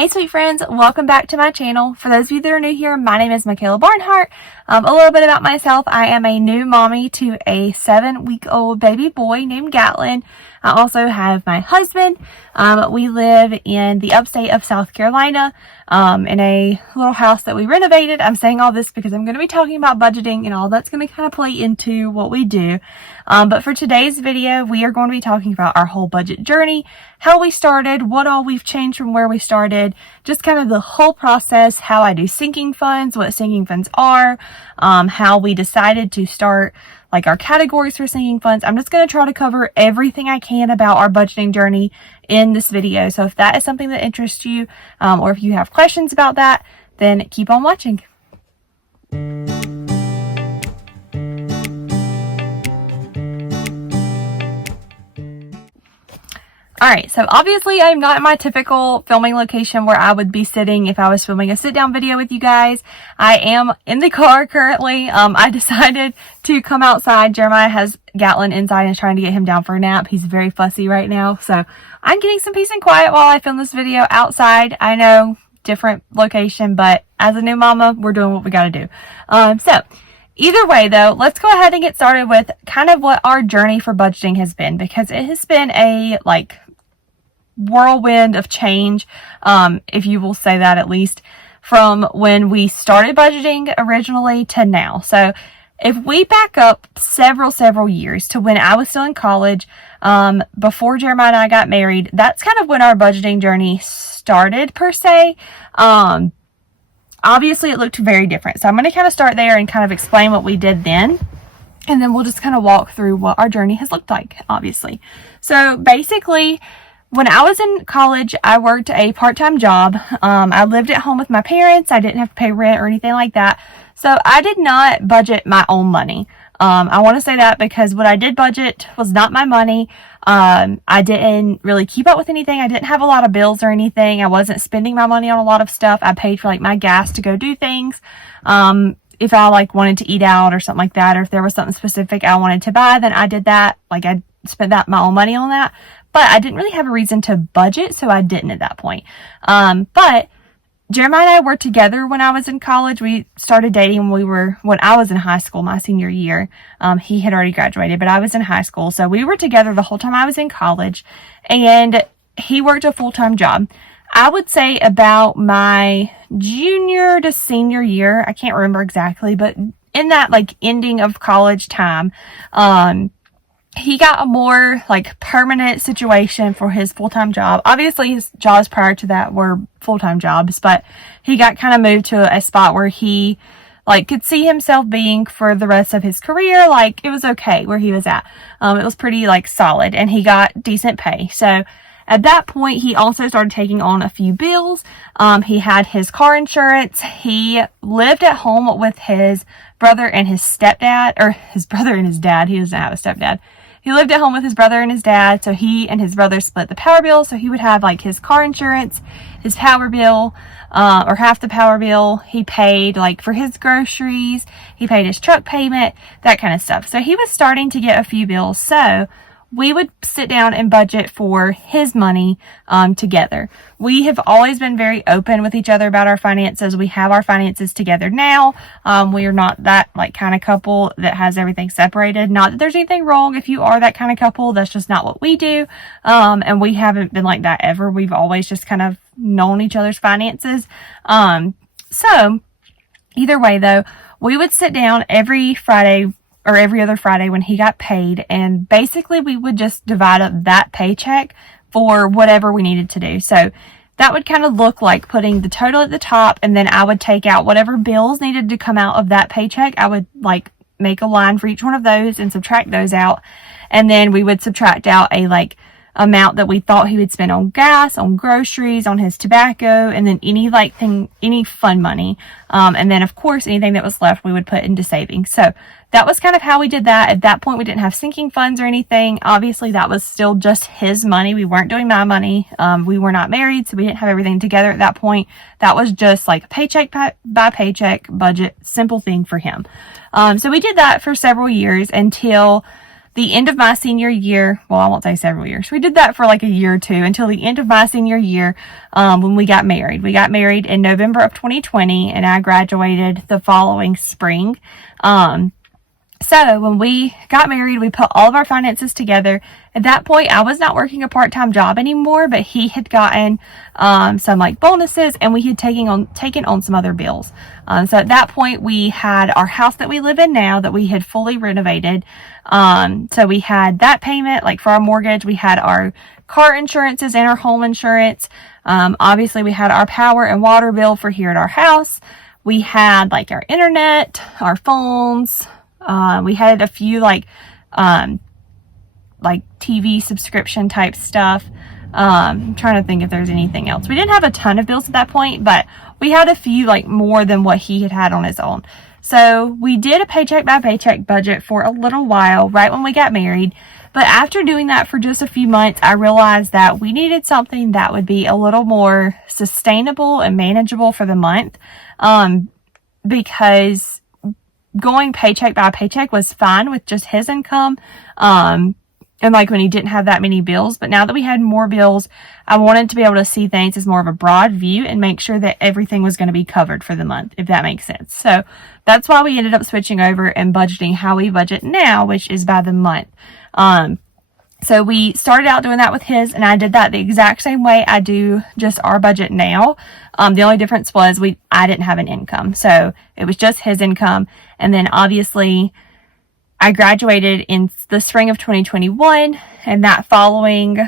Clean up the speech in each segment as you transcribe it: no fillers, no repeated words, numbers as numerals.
Hey sweet friends, welcome back to my channel. For those of you that are new here, my name is Michaela Barnhart. A little bit about myself, I am a new mommy to a 7-week-old baby boy named Gatlin. I also have my husband. We live in the upstate of South Carolina in a little house that we renovated. I'm saying all this because I'm going to be talking about budgeting and all that's going to kind of play into what we do. But for today's video, we are going to be talking about our whole budget journey, how we started, what all we've changed from where we started, just kind of the whole process, how I do sinking funds, what sinking funds are, how we decided to start like our categories for sinking funds. I'm just going to try to cover everything I can about our budgeting journey in this video. So if that is something that interests you, or if you have questions about that, then keep on watching. Alright, so obviously I'm not in my typical filming location where I would be sitting if I was filming a sit-down video with you guys. I am in the car currently. I decided to come outside. Jeremiah has Gatlin inside and is trying to get him down for a nap. He's very fussy right now, so I'm getting some peace and quiet while I film this video outside. I know, different location, but as a new mama, we're doing what we gotta do. So either way though, let's go ahead and get started with kind of what our journey for budgeting has been, because it has been a whirlwind of change, if you will say that, at least from when we started budgeting originally to now. So if we back up several years to when I was still in college, before Jeremiah and I got married, that's kind of when our budgeting journey started per se. Obviously it looked very different, so I'm going to kind of start there and kind of explain what we did then, and then we'll just kind of walk through what our journey has looked like, obviously. So basically, when I was in college, I worked a part-time job. I lived at home with my parents. I didn't have to pay rent or anything like that. So I did not budget my own money. I want to say that because what I did budget was not my money. I didn't really keep up with anything. I didn't have a lot of bills or anything. I wasn't spending my money on a lot of stuff. I paid for my gas to go do things. If I wanted to eat out or something like that, or if there was something specific I wanted to buy, then I did that. I spent my own money on that. But I didn't really have a reason to budget, so I didn't at that point. But Jeremiah and I were together when I was in college. We started dating when I was in high school, my senior year. He had already graduated, but I was in high school. So we were together the whole time I was in college, and he worked a full-time job. I would say about my junior to senior year, I can't remember exactly, but in that ending of college time, he got a more permanent situation for his full-time job. Obviously his jobs prior to that were full-time jobs, but he got kind of moved to a spot where he could see himself being for the rest of his career. It was okay where he was at. It was pretty solid, and he got decent pay. So at that point, he also started taking on a few bills. He had his car insurance. He lived at home with his brother and his stepdad, or his brother and his dad. He doesn't have a stepdad. He lived at home with his brother and his dad, so he and his brother split the power bill. So he would have his car insurance, his power bill, or half the power bill. He paid for his groceries. He paid his truck payment, that kind of stuff. So he was starting to get a few bills. So we would sit down and budget for his money together. We have always been very open with each other about our finances. We have our finances together now. We are not that kind of couple that has everything separated. Not that there's anything wrong if you are that kind of couple. That's just not what we do. And we haven't been like that ever. We've always just kind of known each other's finances. So either way though, we would sit down every Friday or every other Friday when he got paid, and basically we would just divide up that paycheck for whatever we needed to do. So that would kind of look like putting the total at the top, and then I would take out whatever bills needed to come out of that paycheck. I would make a line for each one of those and subtract those out, and then we would subtract out a amount that we thought he would spend on gas, on groceries, on his tobacco, and then any fun money. And then of course anything that was left we would put into savings. So that was kind of how we did that. At that point we didn't have sinking funds or anything. Obviously that was still just his money. We weren't doing my money. We were not married, so we didn't have everything together at that point. That was just paycheck by paycheck budget, simple thing for him. So we did that for several years until the end of my senior year. Well, I won't say several years. We did that for like a year or two until the end of my senior year when we got married. We got married in November of 2020 and I graduated the following spring. So when we got married, we put all of our finances together. At that point, I was not working a part-time job anymore, but he had gotten some like bonuses and we had taken on some other bills. So at that point, we had our house that we live in now that we had fully renovated. So we had that payment, like for our mortgage, we had our car insurances and our home insurance. Obviously, we had our power and water bill for here at our house. We had like our internet, our phones. We had a few like TV subscription type stuff. I'm trying to think if there's anything else. We didn't have a ton of bills at that point, but we had a few like more than what he had on his own. So we did a paycheck by paycheck budget for a little while right when we got married. But after doing that for just a few months, I realized that we needed something that would be a little more sustainable and manageable for the month. Because going paycheck by paycheck was fine with just his income. And like when he didn't have that many bills, but now that we had more bills, I wanted to be able to see things as more of a broad view and make sure that everything was going to be covered for the month, if that makes sense. So that's why we ended up switching over and budgeting how we budget now, which is by the month. So we started out doing that with his, and I did that the exact same way I do just our budget now. The only difference was I didn't have an income. So it was just his income. And then obviously I graduated in the spring of 2021, and that following,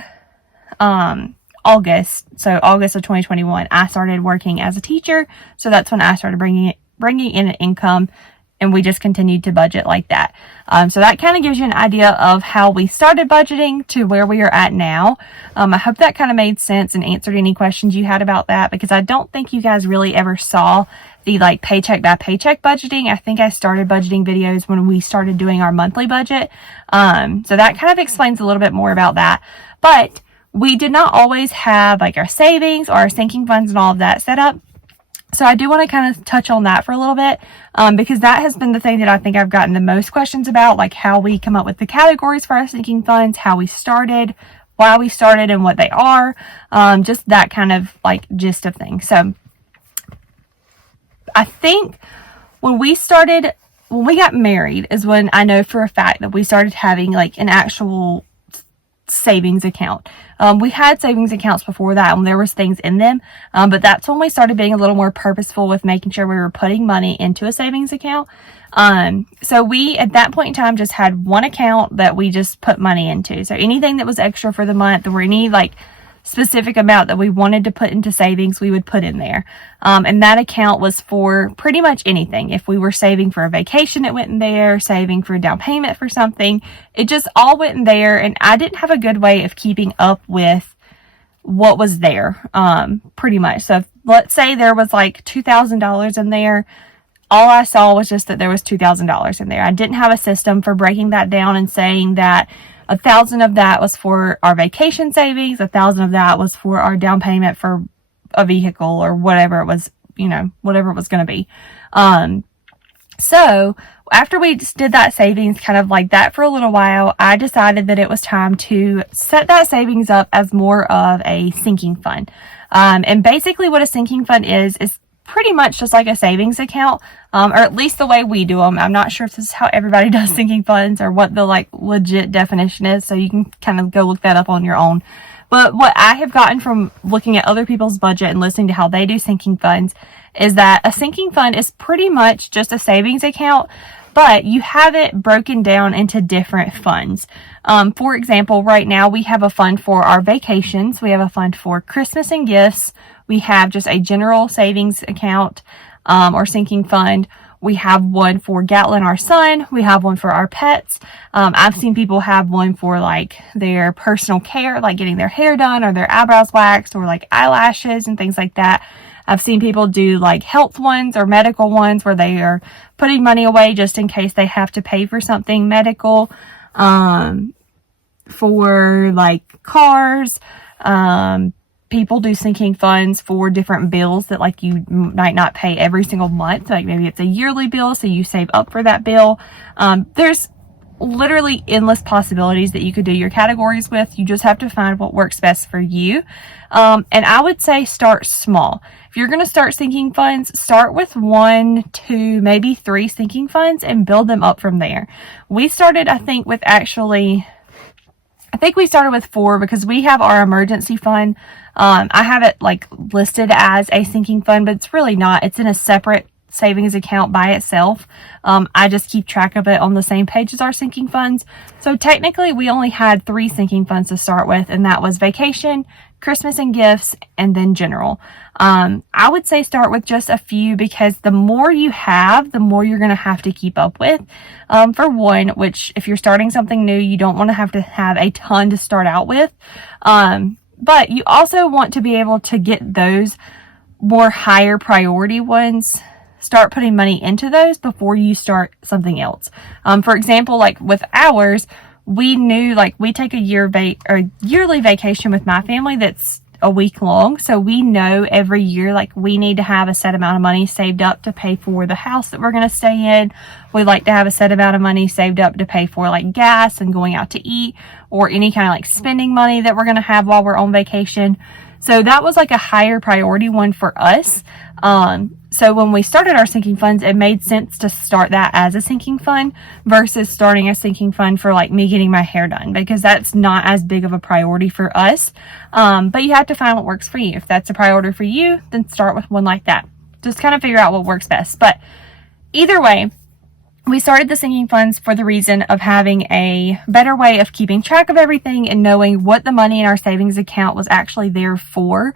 August of 2021, I started working as a teacher. So that's when I started bringing in an income, and we just continued to budget like that. So that kind of gives you an idea of how we started budgeting to where we are at now. I hope that kind of made sense and answered any questions you had about that, because I don't think you guys really ever saw the like paycheck by paycheck budgeting. I think I started budgeting videos when we started doing our monthly budget. So that kind of explains a little bit more about that. But we did not always have like our savings or our sinking funds and all of that set up. So I do want to kind of touch on that for a little bit, because that has been the thing that I think I've gotten the most questions about, like how we come up with the categories for our sinking funds, how we started, why we started, and what they are, just that kind of like gist of things. So I think when we got married is when I know for a fact that we started having like an actual savings account. We had savings accounts before that when there was things in them, but that's when we started being a little more purposeful with making sure we were putting money into a savings account. So we at that point in time just had one account that we just put money into. So anything that was extra for the month or any like specific amount that we wanted to put into savings, we would put in there. And that account was for pretty much anything. If we were saving for a vacation, it went in there. Saving for a down payment for something, it just all went in there. And I didn't have a good way of keeping up with what was there, pretty much. So if, let's say there was like $2,000 in there. All I saw was just that there was $2,000 in there. I didn't have a system for breaking that down and saying that 1,000 of that was for our vacation savings, 1,000 of that was for our down payment for a vehicle or whatever it was, whatever it was going to be. So after we just did that savings kind of like that for a little while, I decided that it was time to set that savings up as more of a sinking fund. And basically what a sinking fund is pretty much just like a savings account, or at least the way we do them. I'm not sure if this is how everybody does sinking funds or what the like legit definition is, so you can kind of go look that up on your own. But what I have gotten from looking at other people's budget and listening to how they do sinking funds is that a sinking fund is pretty much just a savings account, but you have it broken down into different funds. For example, right now we have a fund for our vacations. We have a fund for Christmas and gifts. We have just a general savings account, or sinking fund. We have one for Gatlin, our son. We have one for our pets. I've seen people have one for like their personal care, like getting their hair done or their eyebrows waxed or like eyelashes and things like that. I've seen people do like health ones or medical ones where they are putting money away just in case they have to pay for something medical, for like cars. People do sinking funds for different bills that like you might not pay every single month. Like maybe it's a yearly bill, so you save up for that bill. There's literally endless possibilities that you could do your categories with. You just have to find what works best for you. And I would say start small. If you're going to start sinking funds, start with 1, 2, maybe 3 sinking funds and build them up from there. We started, I think we started with 4 because we have our emergency fund. I have it like listed as a sinking fund, but it's really not. It's in a separate savings account by itself. I just keep track of it on the same page as our sinking funds. So technically we only had 3 sinking funds to start with, and that was vacation, Christmas and gifts, and then general. I would say start with just a few, because the more you have, the more you're going to have to keep up with. For one, which if you're starting something new, you don't want to have a ton to start out with. But you also want to be able to get those more higher priority ones, start putting money into those before you start something else. For example, like with ours, we knew like we take a yearly vacation with my family that's a week long. So we know every year, like we need to have a set amount of money saved up to pay for the house that we're going to stay in. We like to have a set amount of money saved up to pay for like gas and going out to eat, or any kind of like spending money that we're going to have while we're on vacation. So that was like a higher priority one for us. So when we started our sinking funds, it made sense to start that as a sinking fund versus starting a sinking fund for like me getting my hair done, because that's not as big of a priority for us. But you have to find what works for you. If that's a priority for you, then start with one like that. Just kind of figure out what works best. But either way, we started the sinking funds for the reason of having a better way of keeping track of everything and knowing what the money in our savings account was actually there for,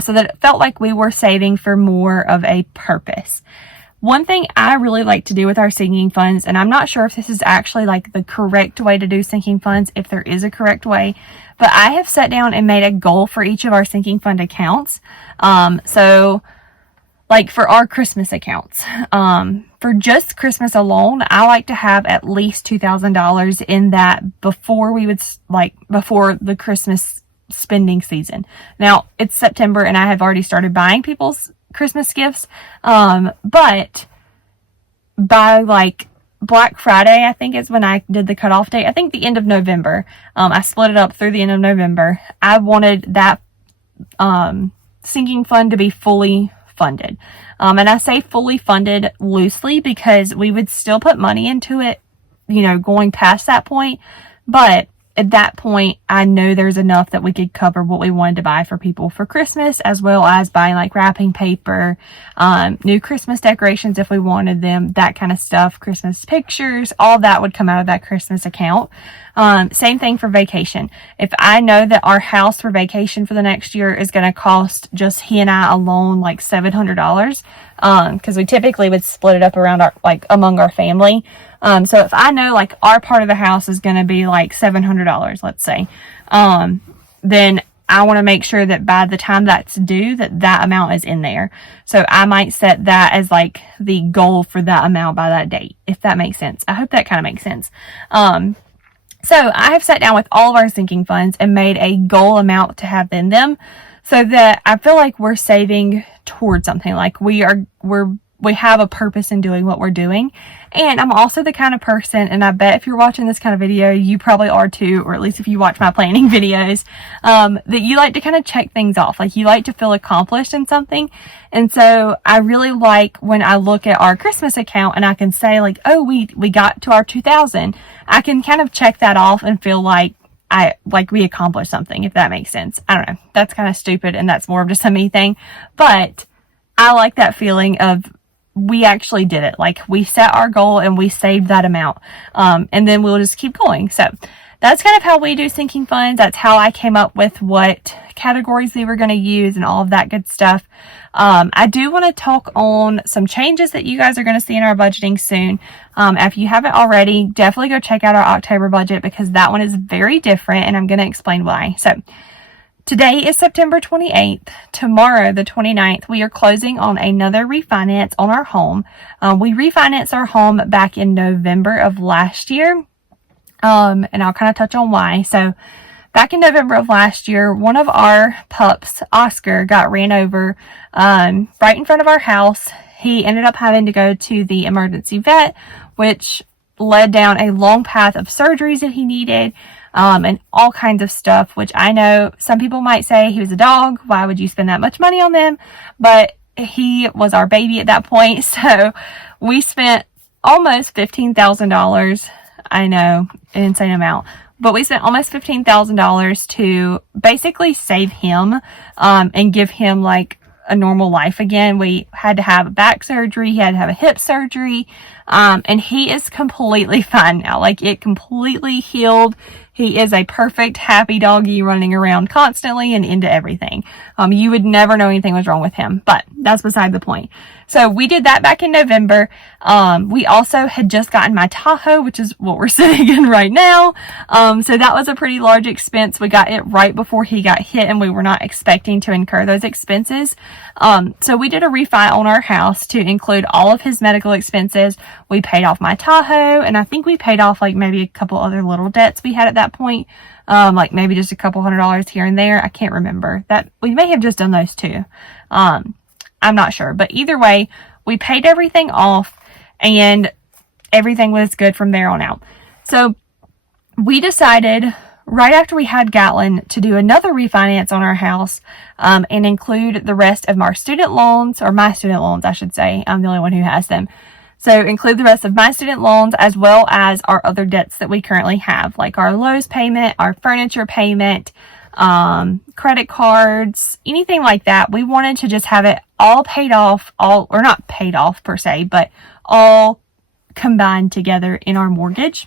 so that it felt like we were saving for more of a purpose. One thing I really like to do with our sinking funds, and I'm not sure if this is actually like the correct way to do sinking funds, if there is a correct way, but I have sat down and made a goal for each of our sinking fund accounts. So like for our Christmas accounts, for just Christmas alone, I like to have at least $2,000 in that before the Christmas spending season. Now it's September and I have already started buying people's Christmas gifts. But by like Black Friday, I think is when I did the cutoff date. I think the end of November. I split it up through the end of November. I wanted that, sinking fund to be fully funded. And I say fully funded loosely because we would still put money into it, going past that point. But at that point, I know there's enough that we could cover what we wanted to buy for people for Christmas, as well as buying like wrapping paper, new Christmas decorations if we wanted them, that kind of stuff, Christmas pictures, all that would come out of that Christmas account. Same thing for vacation. If I know that our house for vacation for the next year is going to cost just he and I alone like $700, because we typically would split it up around among our family. So if I know like our part of the house is going to be like $700, let's say, then I want to make sure that by the time that's due, that amount is in there. So I might set that as like the goal for that amount by that date, if that makes sense. I hope that kind of makes sense. So I have sat down with all of our sinking funds and made a goal amount to have in them, so that I feel like we're saving towards something. Like we have a purpose in doing what we're doing. And I'm also the kind of person, and I bet if you're watching this kind of video, you probably are too, or at least if you watch my planning videos, that you like to kind of check things off. Like you like to feel accomplished in something. And so I really like when I look at our Christmas account and I can say like, oh, we got to our 2,000. I can kind of check that off and feel like we accomplished something, if that makes sense. I don't know. That's kind of stupid, and that's more of just a me thing. But I like that feeling of we actually did it. Like we set our goal and we saved that amount. And then we'll just keep going. So that's kind of how we do sinking funds. That's how I came up with what categories we were going to use and all of that good stuff. I do want to talk on some changes that you guys are going to see in our budgeting soon. If you haven't already, definitely go check out our October budget, because that one is very different, and I'm going to explain why. So today is September 28th. Tomorrow, the 29th, we are closing on another refinance on our home. We refinanced our home back in November of last year. And I'll kind of touch on why. So back in November of last year, one of our pups, Oscar, got ran over right in front of our house. He ended up having to go to the emergency vet, which led down a long path of surgeries that he needed, and all kinds of stuff, which I know some people might say he was a dog. Why would you spend that much money on them? But he was our baby at that point. So we spent almost $15,000. I know, an insane amount. But we spent almost $15,000 to basically save him, and give him like a normal life again. We had to have a back surgery. He had to have a hip surgery. And he is completely fine now. Like, it completely healed. He is a perfect, happy doggy running around constantly and into everything. You would never know anything was wrong with him, but that's beside the point. So we did that back in November. We also had just gotten my Tahoe, which is what we're sitting in right now. So that was a pretty large expense. We got it right before he got hit, and we were not expecting to incur those expenses. So we did a refi on our house to include all of his medical expenses. We paid off my Tahoe, and I think we paid off like maybe a couple other little debts we had at that point. Like maybe just a couple $100 here and there. I can't remember. That we may have just done those two. I'm not sure, but either way, we paid everything off and everything was good from there on out. So we decided right after we had Gatlin to do another refinance on our house, and include the rest of our student loans, or my student loans, I should say. I'm the only one who has them. So include the rest of my student loans as well as our other debts that we currently have, like our Lowe's payment, our furniture payment, credit cards, anything like that. We wanted to just have it all paid off, or not paid off per se, but all combined together in our mortgage.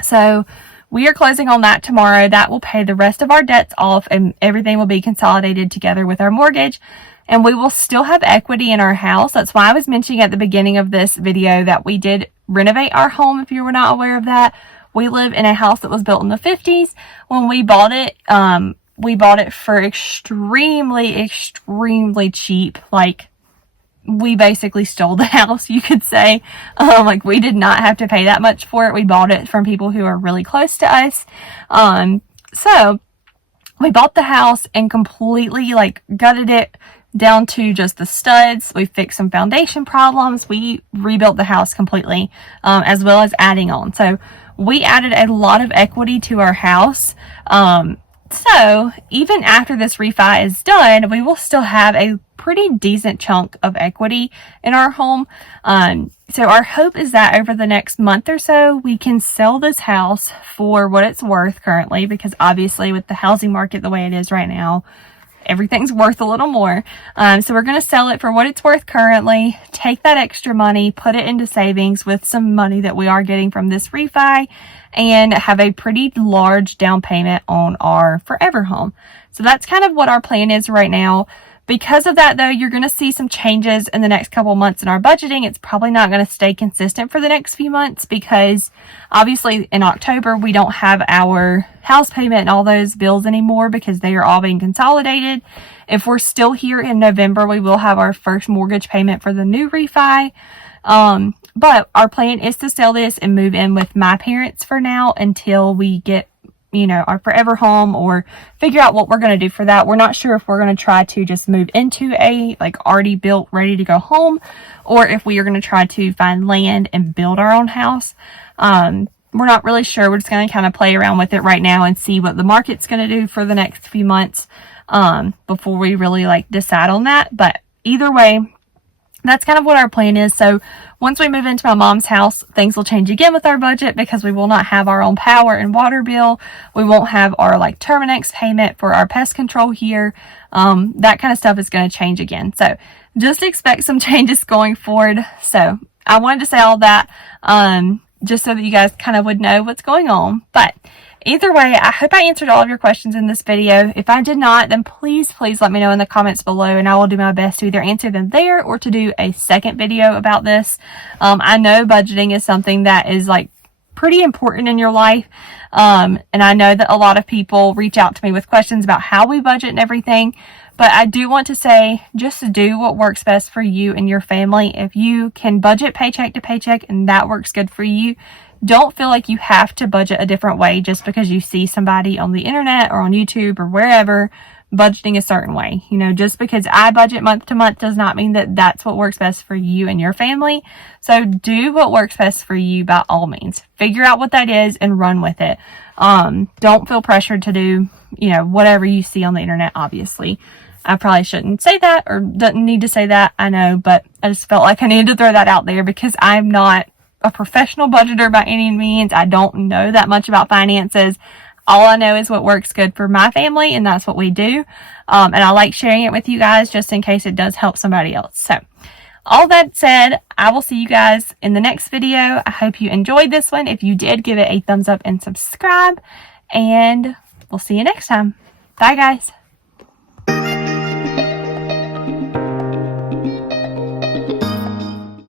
So we are closing on that tomorrow. That will pay the rest of our debts off, and everything will be consolidated together with our mortgage. And we will still have equity in our house. That's why I was mentioning at the beginning of this video that we did renovate our home, if you were not aware of that. We live in a house that was built in the 50s. When we bought it for extremely, extremely cheap. Like, we basically stole the house, you could say. Like, we did not have to pay that much for it. We bought it from people who are really close to us. So we bought the house and completely like gutted it down to just the studs. We fixed some foundation problems. We rebuilt the house completely, as well as adding on. So we added a lot of equity to our house. So even after this refi is done, we will still have a pretty decent chunk of equity in our home. So our hope is that over the next month or so, we can sell this house for what it's worth currently, because obviously with the housing market the way it is right now, everything's worth a little more. So we're going to sell it for what it's worth currently, take that extra money, put it into savings with some money that we are getting from this refi, and have a pretty large down payment on our forever home. So that's kind of what our plan is right now. Because of that, though, you're going to see some changes in the next couple months in our budgeting. It's probably not going to stay consistent for the next few months, because obviously in October we don't have our house payment and all those bills anymore because they are all being consolidated. If we're still here in November, we will have our first mortgage payment for the new refi. But our plan is to sell this and move in with my parents for now until we get, our forever home, or figure out what we're going to do for that. We're not sure if we're going to try to just move into a already built, ready to go home, or if we are going to try to find land and build our own house. We're not really sure. We're just going to kind of play around with it right now and see what the market's going to do for the next few months, before we really decide on that. But either way, that's kind of what our plan is. So once we move into my mom's house, things will change again with our budget, because we will not have our own power and water bill. We won't have our Terminex payment for our pest control here. That kind of stuff is going to change again. So just expect some changes going forward. So I wanted to say all that, just so that you guys kind of would know what's going on. But either way, I hope I answered all of your questions in this video. If I did not, then please let me know in the comments below, and I will do my best to either answer them there or to do a second video about this. I know budgeting is something that is pretty important in your life. And I know that a lot of people reach out to me with questions about how we budget and everything. But I do want to say, just do what works best for you and your family. If you can budget paycheck to paycheck and that works good for you, don't feel like you have to budget a different way just because you see somebody on the internet or on YouTube or wherever budgeting a certain way. You know, just because I budget month to month does not mean that that's what works best for you and your family. So do what works best for you by all means. Figure out what that is and run with it. Don't feel pressured to do, you know, whatever you see on the internet, obviously. I probably shouldn't say that or doesn't need to say that, I know, but I just felt like I needed to throw that out there because I'm not a professional budgeter by any means. I don't know that much about finances. All I know is what works good for my family, and that's what we do. And I like sharing it with you guys just in case it does help somebody else. So all that said, I will see you guys in the next video. I hope you enjoyed this one. If you did, give it a thumbs up and subscribe, and we'll see you next time. Bye, guys.